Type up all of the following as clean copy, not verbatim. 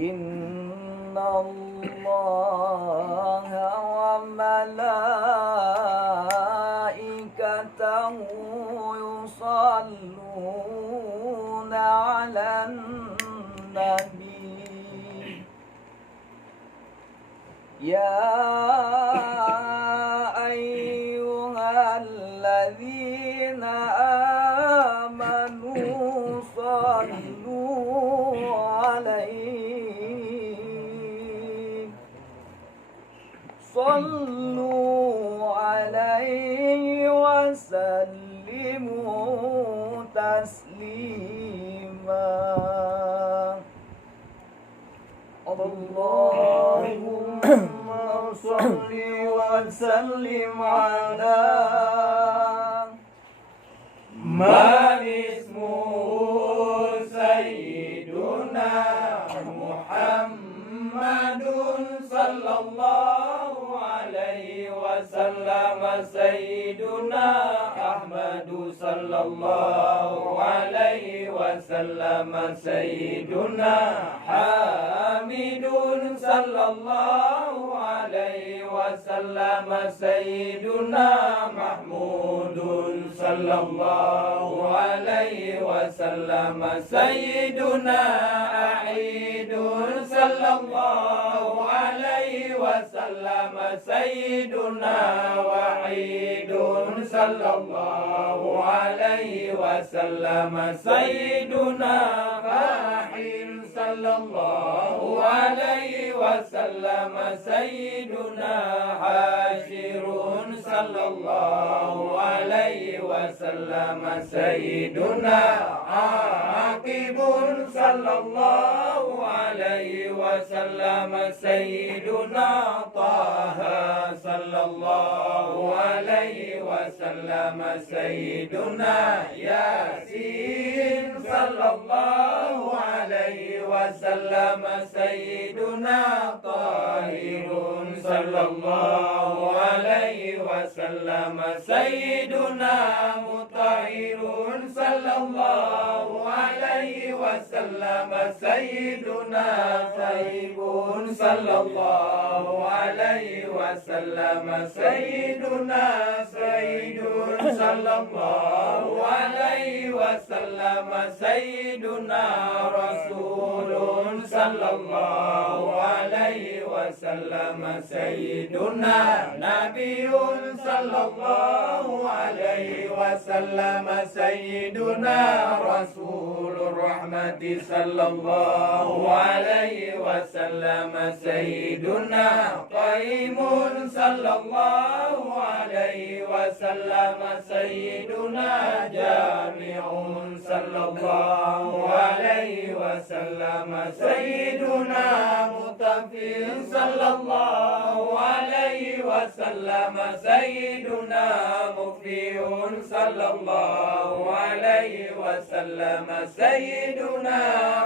Innallaha wa malaikatahu yusalluna 'alan nabi. Ya ayyuhalladzina amanu sallu 'alaihi wa sallimu taslima. Allahumma shalli wa sallim ala man ismuhu sayyiduna Muhammadun sallallahu alaihi wasallam, sayyiduna Ahmadu sallallahu alaihi wasallam, sayyiduna Hamidun sallallahu alaihi wasallam, sayyiduna Mahmudun sallallahu alaihi wasallam, sayyiduna Aidun sallallahu alaihi wasallam, sayyiduna Wahidun sallallahu alaihi wasallam, sayyiduna Fahim sallallahu alaihi wasallam, sayyiduna Hashirun sallallahu alaihi wasallam, sayyiduna Aqibun sallallahu alaihi wasallam, sayyiduna Taha sallallahu alaihi wasallam, sayyiduna Yasin sallallahu alaihi wasallam, sayyiduna Tahirun sallallahu alaihi wasallam, sayyiduna Mutahhirun sallallahu alaihi wasallam, sayyiduna Tayyibun sallallahu alaihi wasallam, sayyiduna Sayyidun sallallahu alaihi wasallam, sayyiduna Rasulun sallallahu alaihi wasallam, sayyiduna Nabiyyun sallallahu alaihi wasallam, sayyiduna Rasulur Rahmati sallallahu alaihi wasallam, sayyiduna Qaimun sallallahu alaihi wasallam, sayyiduna Jami'un sallallahu alaihi wasallam, sayyiduna Mutafin sallallahu alaihi wasallam, sayyiduna Muflihun sallallahu alaihi wasallam, sayyiduna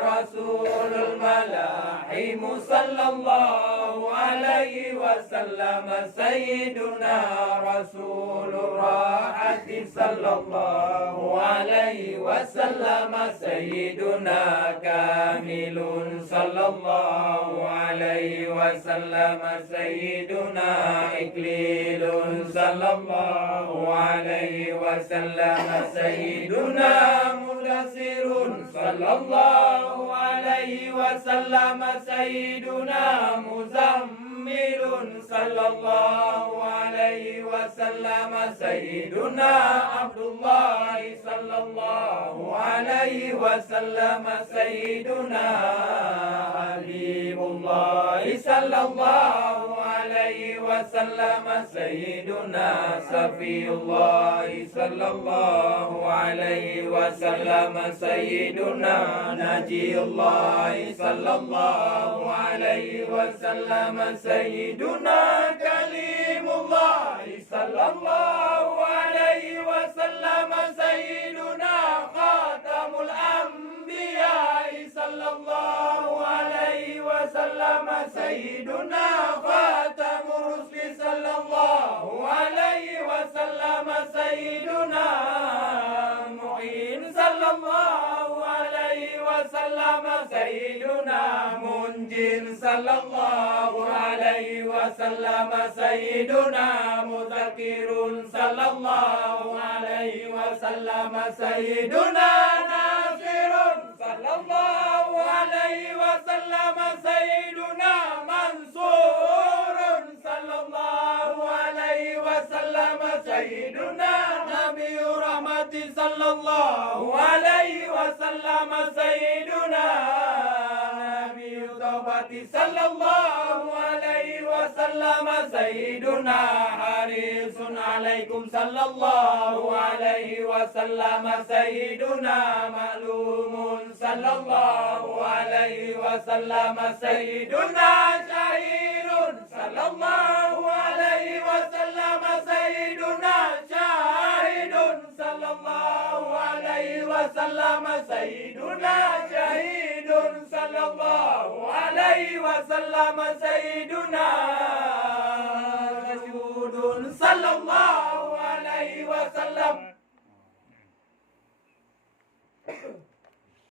Rasulul Malahim sallallahu alaihi wasallam, sayyiduna Rasulur Rahati sallallahu alaihi wasallam, sayyiduna Kamilun sallallahu alaihi wasallam, sayyiduna Iklilun sallallahu alaihi wasallam, sayyiduna Mudassirun sallallahu alaihi wasallam, sayyiduna Muzammilun sallallahu alaihi wasallam, sayyiduna Abdullah sallallahu alaihi wasallam, sayyiduna Habibullah sallallahu alaihi wasallam, sayyiduna Safiyullah sallallahu alaihi wasallam, sayyiduna Najiyullah sallallahu alaihi wasallam, sayyiduna Kalimullah sallallahu alaihi wasallam, sayyiduna Khatamul Anbiya sallallahu alaihi wasallam, sayyiduna Khatamur Rusli sallallahu alaihi wasallam, sayyiduna Mu'in sallallahu alaihi wasallam, sayyiduna Munji muhajjin sallallahu alaihi wasallam sayyiduna mudzakirun sallallahu alaihi wasallam sayyiduna nasirun sallallahu alaihi wasallam sayyiduna mansurun sallallahu alaihi wasallam sayyiduna nabiyur rahmati sallallahu alaihi wasallam sayyiduna nabiyut taubati sallallahu alaihi wasallam sayyiduna harisun alaikum sallallahu alaihi wasallam sayyiduna ma'lumun sallallahu alaihi wasallam sayyiduna syahirun sallallahu alaihi wasallam sayyiduna syahidun sallallahu alaihi wasallam sayyiduna syahidun sallallahu alaihi wasallam sayyiduna syahidun sallallahu